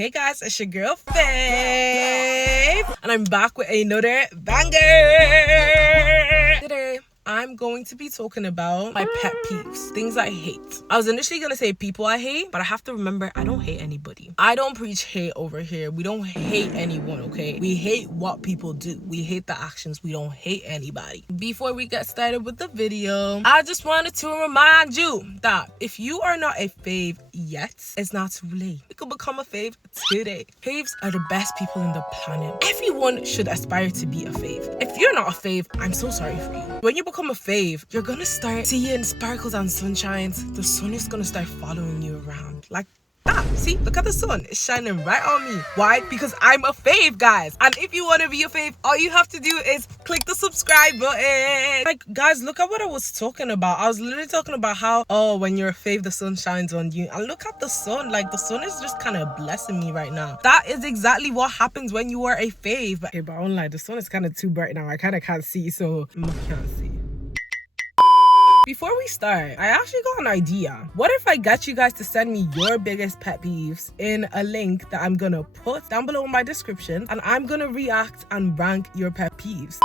Hey guys, it's your girl Fav, and I'm back with another banger. Today, I'm going to be talking about my pet peeves, things I hate. I was initially going to say people I hate, but I have to remember I don't hate anybody. I don't preach hate over here. We don't hate anyone, okay? We hate what people do. We hate the actions. We don't hate anybody. Before we get started with the video, I just wanted to remind you that if you are not a fave yet, it's not too late. You can become a fave today. Faves are the best people in the planet. Everyone should aspire to be a fave. If you're not a fave, I'm so sorry for you. When you become a fave, you're gonna start seeing sparkles and sunshines. The sun is gonna start following you around like that. See, look at the sun. It's shining right on me. Why? Because I'm a fave, guys. And if you want to be a fave, all you have to do is click the subscribe button. Like, guys, look at what I was talking about. I was literally talking about how, oh, when you're a fave, the sun shines on you. And look at the sun. Like, the sun is just kind of blessing me right now. That is exactly what happens when you are a fave. Okay, but I won't lie, the sun is kind of too bright now. I kind of can't see, so I can't see. Before we start, I actually got an idea. What if I get you guys to send me your biggest pet peeves in a link that I'm gonna put down below in my description, and I'm gonna react and rank your pet peeves.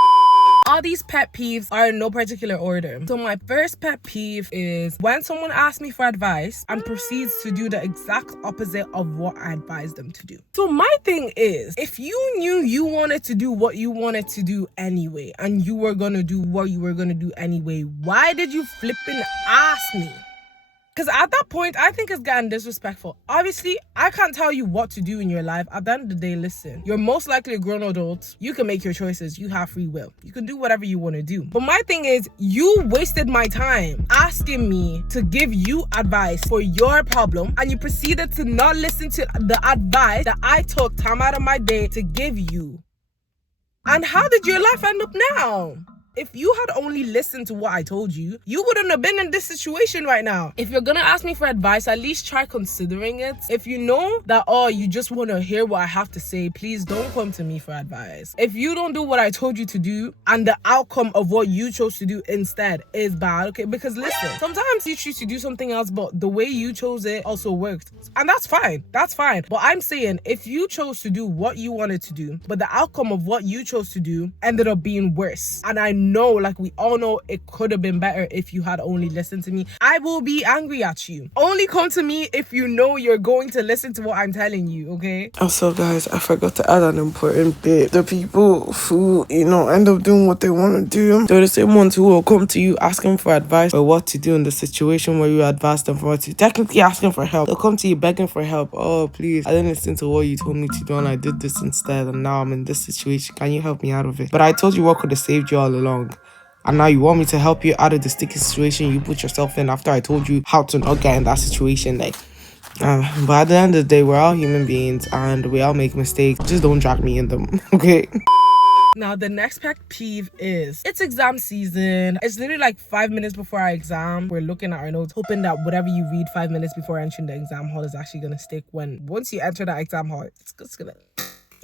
All these pet peeves are in no particular order. So my first pet peeve is when someone asks me for advice and proceeds to do the exact opposite of what I advised them to do. So my thing is, if you knew you wanted to do what you wanted to do anyway, and you were gonna do what you were gonna do anyway, why did you flipping ask me? Because at that point, I think it's getting disrespectful. Obviously, I can't tell you what to do in your life. At the end of the day, listen, you're most likely a grown adult. You can make your choices. You have free will. You can do whatever you want to do. But my thing is, you wasted my time asking me to give you advice for your problem, and you proceeded to not listen to the advice that I took time out of my day to give you. And how did your life end up now? If you had only listened to what I told you, you wouldn't have been in this situation right now. If you're gonna ask me for advice, at least try considering it. If you know that, oh, you just want to hear what I have to say, please don't come to me for advice. If you don't do what I told you to do, and the outcome of what you chose to do instead is bad, okay? Because listen, sometimes you choose to do something else, but the way you chose it also worked. And that's fine. That's fine. But I'm saying, if you chose to do what you wanted to do, but the outcome of what you chose to do ended up being worse, and I know, like we all know, it could have been better if you had only listened to me, I will be angry at you. Only come to me if you know you're going to listen to what I'm telling you, okay? Also, guys, I forgot to add an important bit. The people who, end up doing what they want to do, they're the same ones who will come to you asking for advice for what to do in the situation where you advise them for what to, technically asking for help. They'll come to you begging for help. Oh, please, I didn't listen to what you told me to do, and I did this instead, and now I'm in this situation. Can you help me out of it? But I told you what could have saved you all along. And now you want me to help you out of the sticky situation you put yourself in after I told you how to not get in that situation. But at the end of the day, we're all human beings and we all make mistakes. Just don't drag me in them, okay? Now, the next pet peeve is, it's exam season. It's literally like 5 minutes before our exam. We're looking at our notes, hoping that whatever you read 5 minutes before entering the exam hall is actually going to stick when once you enter that exam hall, it's going to...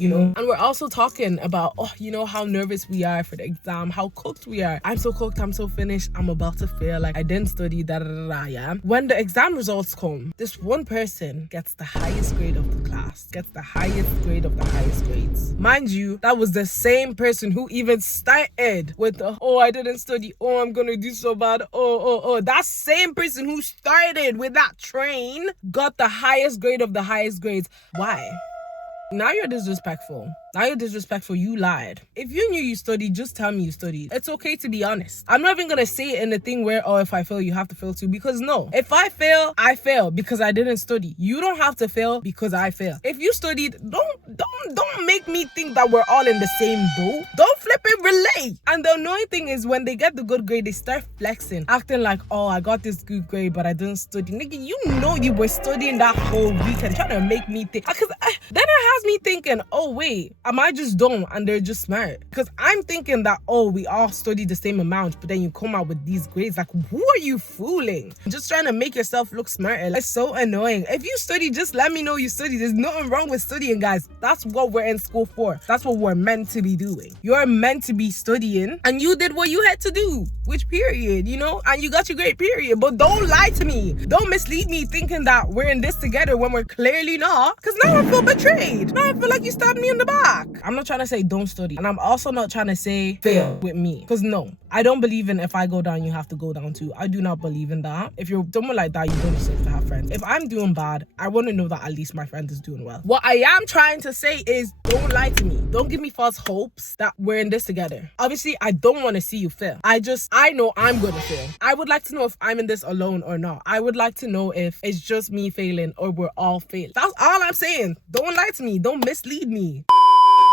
And we're also talking about, how nervous we are for the exam, how cooked we are. I'm so cooked, I'm so finished, I'm about to fail, like I didn't study, yeah. When the exam results come, this one person gets the highest grade of the class, gets the highest grade of the highest grades. Mind you, that was the same person who even started with the, oh, I didn't study, oh, I'm gonna do so bad, oh. That same person who started with that train got the highest grade of the highest grades. Why? Now you're disrespectful. You lied. If you knew you studied, just tell me you studied. It's okay to be honest. I'm not even gonna say it in the thing where, oh, if I fail, you have to fail too. Because no. If I fail because I didn't study. You don't have to fail because I fail. If you studied, don't make me think that we're all in the same boat. Don't flip it, relate. And the annoying thing is when they get the good grade, they start flexing, acting like, oh, I got this good grade, but I didn't study. Nigga, you know you were studying that whole weekend, trying to make me think. Because then it has me thinking, oh, wait. Am I just dumb and they're just smart? Because I'm thinking that, oh, we all study the same amount, but then you come out with these grades. Like, who are you fooling? Just trying to make yourself look smarter. It's so annoying. If you study, just let me know you study. There's nothing wrong with studying, guys. That's what we're in school for. That's what we're meant to be doing. You're meant to be studying, and you did what you had to do, which period, you know, and you got your grade, period. But don't lie to me. Don't mislead me thinking that we're in this together when we're clearly not. Because now I feel betrayed. Now I feel like you stabbed me in the back. I'm not trying to say don't study, and I'm also not trying to say fail with me, because no, I don't believe in if I go down you have to go down too. I do not believe in that. If you're someone like that, you don't deserve to have friends. If I'm doing bad, I want to know that at least my friend is doing well. What I am trying to say is don't lie to me. Don't give me false hopes that we're in this together. Obviously, I don't want to see you fail. I know I'm going to fail. I would like to know if I'm in this alone or not. I would like to know if it's just me failing or we're all failing. That's all I'm saying. Don't lie to me. Don't mislead me.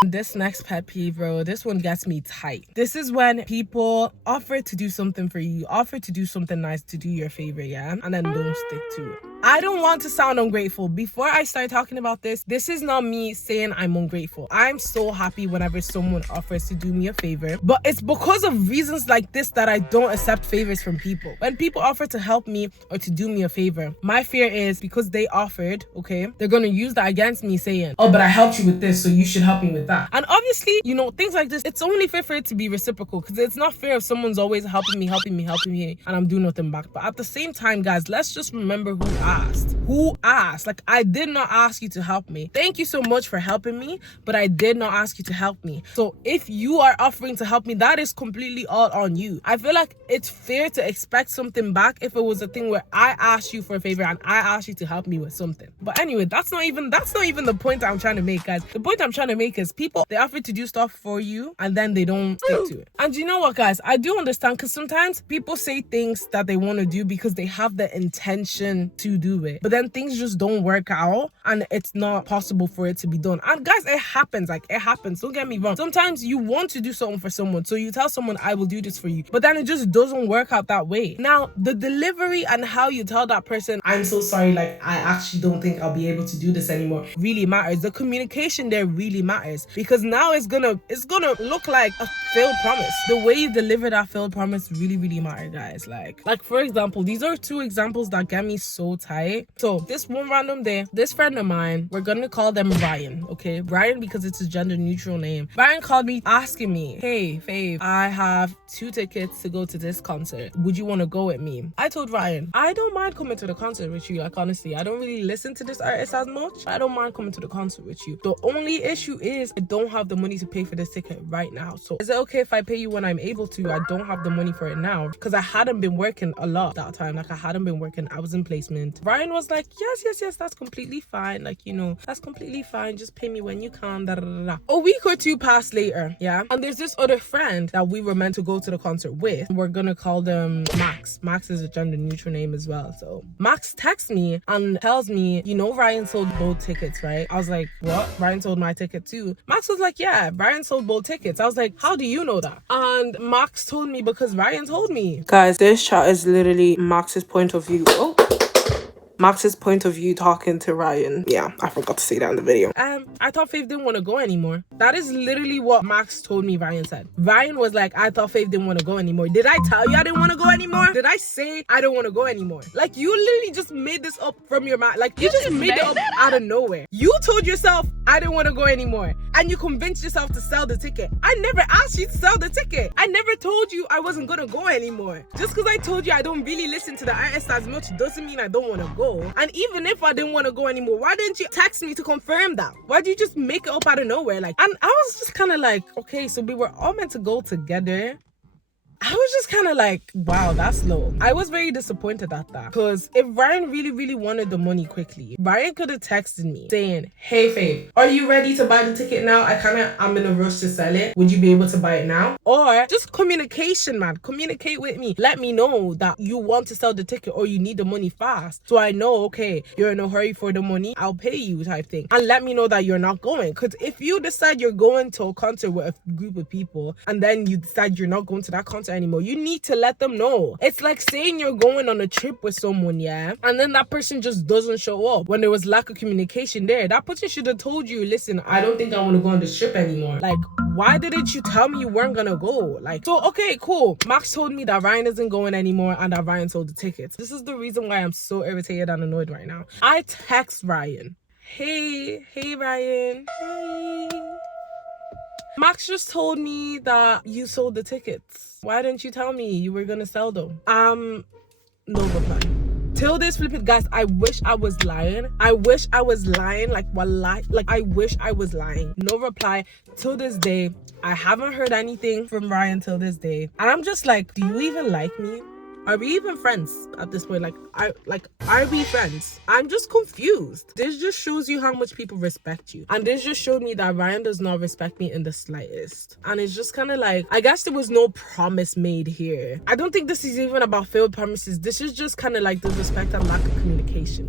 This next pet peeve, bro, this one gets me tight. This is when people offer to do something for you, offer to do something nice to do your favor, yeah, and then don't stick to it. I don't want to sound ungrateful. Before I start talking about this is not me saying I'm ungrateful. I'm so happy whenever someone offers to do me a favor, but it's because of reasons like this that I don't accept favors from people. When people offer to help me or to do me a favor, my fear is because they offered, okay, they're gonna use that against me saying, oh, but I helped you with this, so you should help me with that. And obviously, you know, things like this, it's only fair for it to be reciprocal, because it's not fair if someone's always helping me, and I'm doing nothing back. But at the same time, guys, let's just remember who asked. Who asked? Like, I did not ask you to help me. Thank you so much for helping me, but I did not ask you to help me. So if you are offering to help me, that is completely all on you. I feel like it's fair to expect something back if it was a thing where I asked you for a favor and I asked you to help me with something. But anyway, that's not even the point I'm trying to make, guys. The point I'm trying to make is people, they offer to do stuff for you and then they don't stick to it. And you know what, guys, I do understand, because sometimes people say things that they want to do because they have the intention to do it, but then things just don't work out and it's not possible for it to be done. And guys, it happens. Like, it happens, don't get me wrong. Sometimes you want to do something for someone, so you tell someone, I will do this for you, but then it just doesn't work out that way. Now, the delivery and how you tell that person, I'm so sorry, like, I actually don't think I'll be able to do this anymore, really matters. The communication there really matters, because now it's gonna look like a failed promise. The way you deliver that failed promise really matters, guys. Like for example, these are two examples that get me so tight. So this one random day, this friend of mine, we're gonna call them Ryan, okay? Ryan, because it's a gender neutral name. Ryan called me asking me, hey Fave, I have 2 tickets to go to this concert, would you want to go with me? I told Ryan, I don't mind coming to the concert with you. Like, honestly, I don't really listen to this artist as much. I don't mind coming to the concert with you. The only issue is I don't have the money to pay for this ticket right now. So is it okay if I pay you when I'm able to? I don't have the money for it now, because I hadn't been working a lot that time. Like, I hadn't been working, I was in placement. Ryan was like, yes, that's completely fine. Like, you know, that's completely fine. Just pay me when you can. Da, da, da, da. A week or 2 passed later, yeah? And there's this other friend that we were meant to go to the concert with. We're gonna call them Max. Max is a gender neutral name as well. So Max texts me and tells me, you know, Ryan sold both tickets, right? I was like, what? Ryan sold my ticket too? Max was like, yeah, Ryan sold both tickets. I was like, how do you know that? And Max told me because Ryan told me. Guys, this chat is literally Max's point of view. Max's point of view talking to Ryan. Yeah, I forgot to say that in the video. I thought Faith didn't want to go anymore. That is literally what Max told me Ryan said. Ryan was like, I thought Faith didn't want to go anymore. Did I tell you I didn't want to go anymore? Did I say I don't want to go anymore? Like, you literally just made this up from your mind. Like, you just made it up out of nowhere. You told yourself I didn't want to go anymore, and you convinced yourself to sell the ticket. I never asked you to sell the ticket. I never told you I wasn't gonna go anymore. Just because I told you I don't really listen to the artist as much doesn't mean I don't want to go. And even if I didn't want to go anymore, why didn't you text me to confirm that? Why did you just make it up out of nowhere? Like, and I was just kind of like, okay, so we were all meant to go together. I was just kind of like, wow, that's low. I was very disappointed at that, because if Ryan really wanted the money quickly, Ryan could have texted me saying, hey Faith, are you ready to buy the ticket now? I'm in a rush to sell it. Would you be able to buy it now? Or just communication, man. Communicate with me. Let me know that you want to sell the ticket or you need the money fast, so I know, okay, you're in a hurry for the money, I'll pay you type thing. And let me know that you're not going, because if you decide you're going to a concert with a group of people and then you decide you're not going to that concert matter anymore. You need to let them know. It's like saying you're going on a trip with someone, yeah, and then that person just doesn't show up when there was lack of communication there. That person should have told you, listen, I don't think I want to go on this trip anymore. Like, why didn't you tell me you weren't gonna go? Like, so okay, cool. Max told me that Ryan isn't going anymore and that Ryan sold the tickets. This is the reason why I'm so irritated and annoyed right now. I text Ryan, hey Ryan, hey, Max just told me that you sold the tickets. Why didn't you tell me you were gonna sell them? No reply. Till this flipping, guys, I wish I was lying. I wish I was lying. Like, wallahi, like, I wish I was lying. No reply till this day. I haven't heard anything from Ryan till this day. And I'm just like, do you even like me? Are we even friends at this point? Are we friends? I'm just confused. This just shows you how much people respect you. And this just showed me that Ryan does not respect me in the slightest. And it's just kind of like, I guess there was no promise made here. I don't think this is even about failed promises. This is just kind of like disrespect and lack of communication.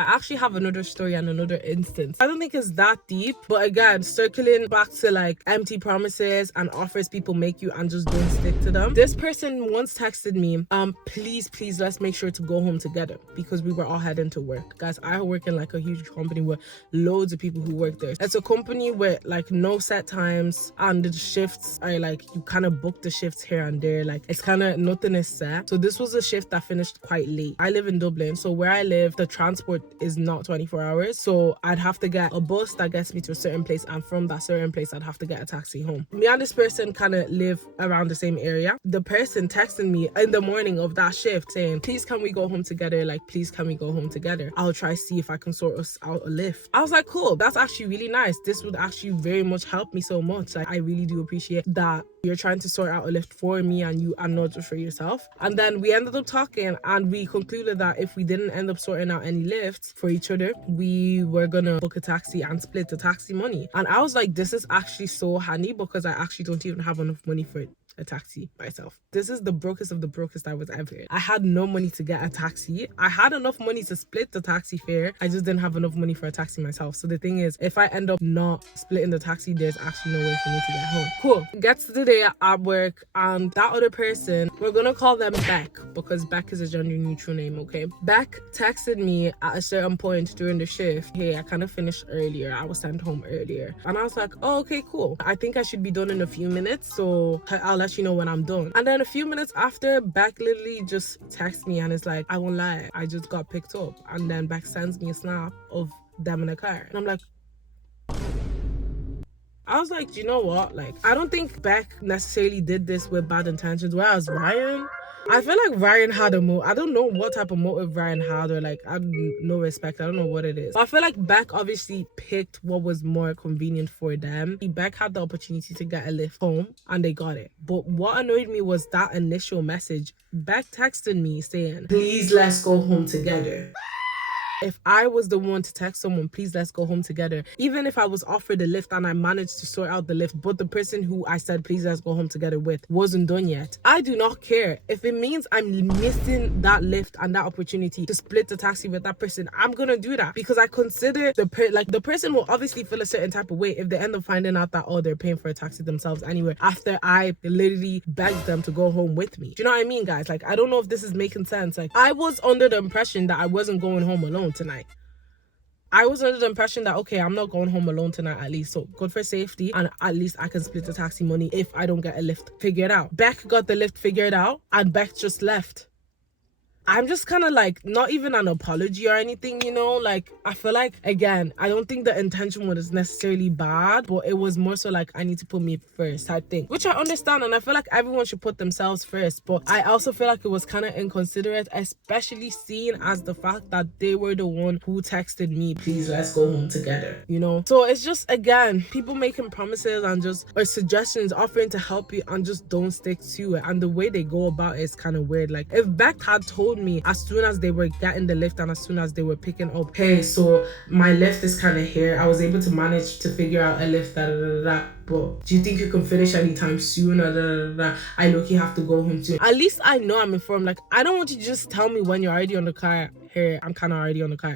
I actually have another story and another instance. I don't think it's that deep, but again, circling back to like empty promises and offers people make you and just don't stick to them. This person once texted me, please let's make sure to go home together, because we were all heading to work. Guys, I work in like a huge company with loads of people who work there. It's a company with like no set times, and the shifts are like, you kind of book the shifts here and there. Like, it's kind of, nothing is set. So this was a shift that finished quite late. I live in Dublin, so where I live, the transport is not 24 hours, so I'd have to get a bus that gets me to a certain place, and from that certain place I'd have to get a taxi home. Me and this person kind of live around the same area. The person texted me in the morning of that shift saying, please can we go home together? Like, please can we go home together? I'll try see if I can sort us out a lift. I was like, cool, that's actually really nice. This would actually very much help me so much. Like, I really do appreciate that you're trying to sort out a lift for me and you, and not just for yourself. And then we ended up talking, and we concluded that if we didn't end up sorting out any lifts for each other, we were gonna book a taxi and split the taxi money. And I was like, this is actually so handy, because I actually don't even have enough money for a taxi myself. This is the brokest of the brokest I was ever in. I had no money to get a taxi. I had enough money to split the taxi fare. I just didn't have enough money for a taxi myself. So the thing is, if I end up not splitting the taxi, there's actually no way for me to get home. Cool. Gets to the day at work, and that other person, we're gonna call them Beck, because Beck is a gender neutral name, okay? Beck texted me at a certain point during the shift, hey, I kind of finished earlier. I was sent home earlier. And I was like, oh, okay, cool. I think I should be done in a few minutes, so I'll let you know when I'm done. And then a few minutes after, Beck literally just texts me and is like, I won't lie, I just got picked up. And then Beck sends me a snap of them in a car. And I'm like, I was like, you know what? Like, I don't think Beck necessarily did this with bad intentions, whereas Ryan, I feel like Ryan had a motive. I don't know what type of motive Ryan had, or like, I have no respect. I don't know what it is. But I feel like Beck obviously picked what was more convenient for them. Beck had the opportunity to get a lift home and they got it. But what annoyed me was that initial message. Beck texted me saying, please let's go home together. If I was the one to text someone, please let's go home together, even if I was offered a lift and I managed to sort out the lift, but the person who I said please let's go home together with wasn't done yet, I do not care. If it means I'm missing that lift and that opportunity to split the taxi with that person, I'm gonna do that, because I consider the person will obviously feel a certain type of way if they end up finding out that, oh, they're paying for a taxi themselves anyway after I literally begged them to go home with me. Do you know what I mean, guys? Like, I don't know if this is making sense. Like, I was under the impression that I wasn't going home alone tonight. I was under the impression that, okay, I'm not going home alone tonight at least, so good for safety, and at least I can split the taxi money if I don't get a lift figured out. Beck got the lift figured out and Beck just left. I'm just kind of like, not even an apology or anything, you know? Like, I feel like, again, I don't think the intention was necessarily bad, but it was more so like, I need to put me first type thing, which I understand, and I feel like everyone should put themselves first. But I also feel like it was kind of inconsiderate, especially seeing as the fact that they were the one who texted me, please let's go home together, you know? So it's just, again, people making promises and just, or suggestions, offering to help you, and just don't stick to it. And the way they go about it is kind of weird. Like, if Beck had told me as soon as they were getting the lift and as soon as they were picking up, hey, so my lift is kind of here, I was able to manage to figure out a lift, but do you think you can finish anytime soon? I low-key have to go home soon. At least I know I'm informed. Like, I don't want you to just tell me when you're already on the car, here, I'm kind of already on the car.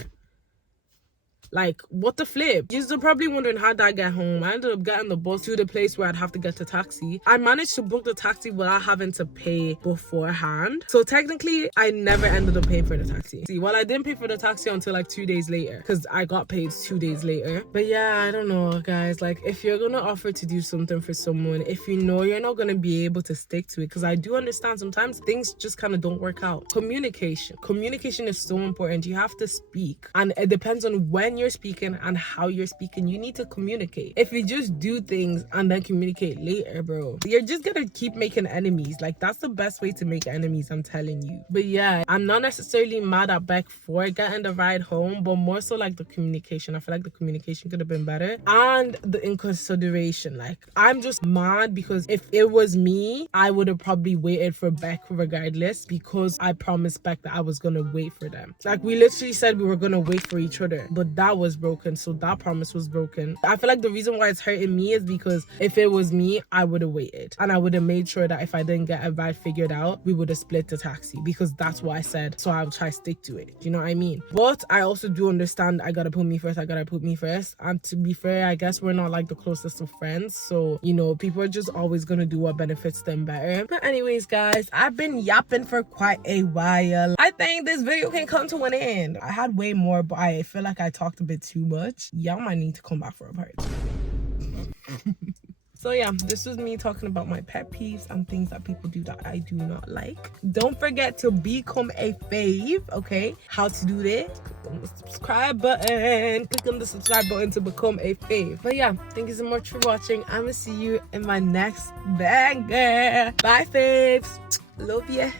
Like, what the flip? You're probably wondering how did I get home. I ended up getting the bus to the place where I'd have to get the taxi. I managed to book the taxi without having to pay beforehand. So technically, I never ended up paying for the taxi. See, well, I didn't pay for the taxi until like 2 days later because I got paid 2 days later. But yeah, I don't know, guys. Like, if you're gonna offer to do something for someone, if you know you're not gonna be able to stick to it, because I do understand sometimes things just kind of don't work out. Communication is so important. You have to speak, and it depends on when you're speaking and how you're speaking. You need to communicate. If you just do things and then communicate later, bro, you're just gonna keep making enemies. Like, that's the best way to make enemies, I'm telling you. But yeah, I'm not necessarily mad at Beck for getting the ride home, but more so like the communication. I feel like the communication could have been better, and the inconsideration. Like, I'm just mad because if it was me, I would have probably waited for Beck regardless, because I promised Beck that I was gonna wait for them. Like, we literally said we were gonna wait for each other, but that was broken, so that promise was broken. I feel like the reason why it's hurting me is because if it was me, I would have waited, and I would have made sure that if I didn't get a ride figured out, we would have split the taxi, because that's what I said, so I would try to stick to it. Do you know what I mean? But I also do understand I gotta put me first. And to be fair, I guess we're not like the closest of friends, so you know, people are just always gonna do what benefits them better. But anyways, guys, I've been yapping for quite a while. I think this video can come to an end. I had way more, but I feel like I talked a bit too much. Y'all might need to come back for a part. So yeah, this was me talking about my pet peeves and things that people do that I do not like. Don't forget to become a fave, okay? How to do this? Click on the subscribe button. Click on the subscribe button to become a fave. But yeah, thank you so much for watching. I'm gonna see you in my next banger. Bye, faves. Love ya.